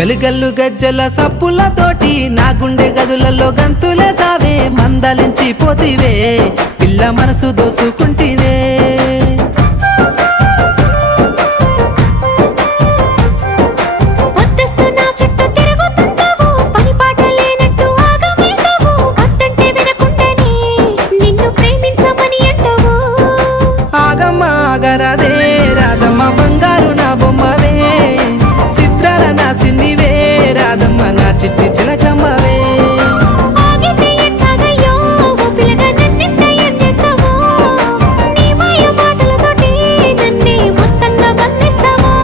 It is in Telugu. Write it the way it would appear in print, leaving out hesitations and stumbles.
గలుగల్లు గజ్జల సప్పులతోటి నా గుండె గదులలో గంతులే సావే మందలించి పోతివే పిల్ల మనసు దోసుకుంటివే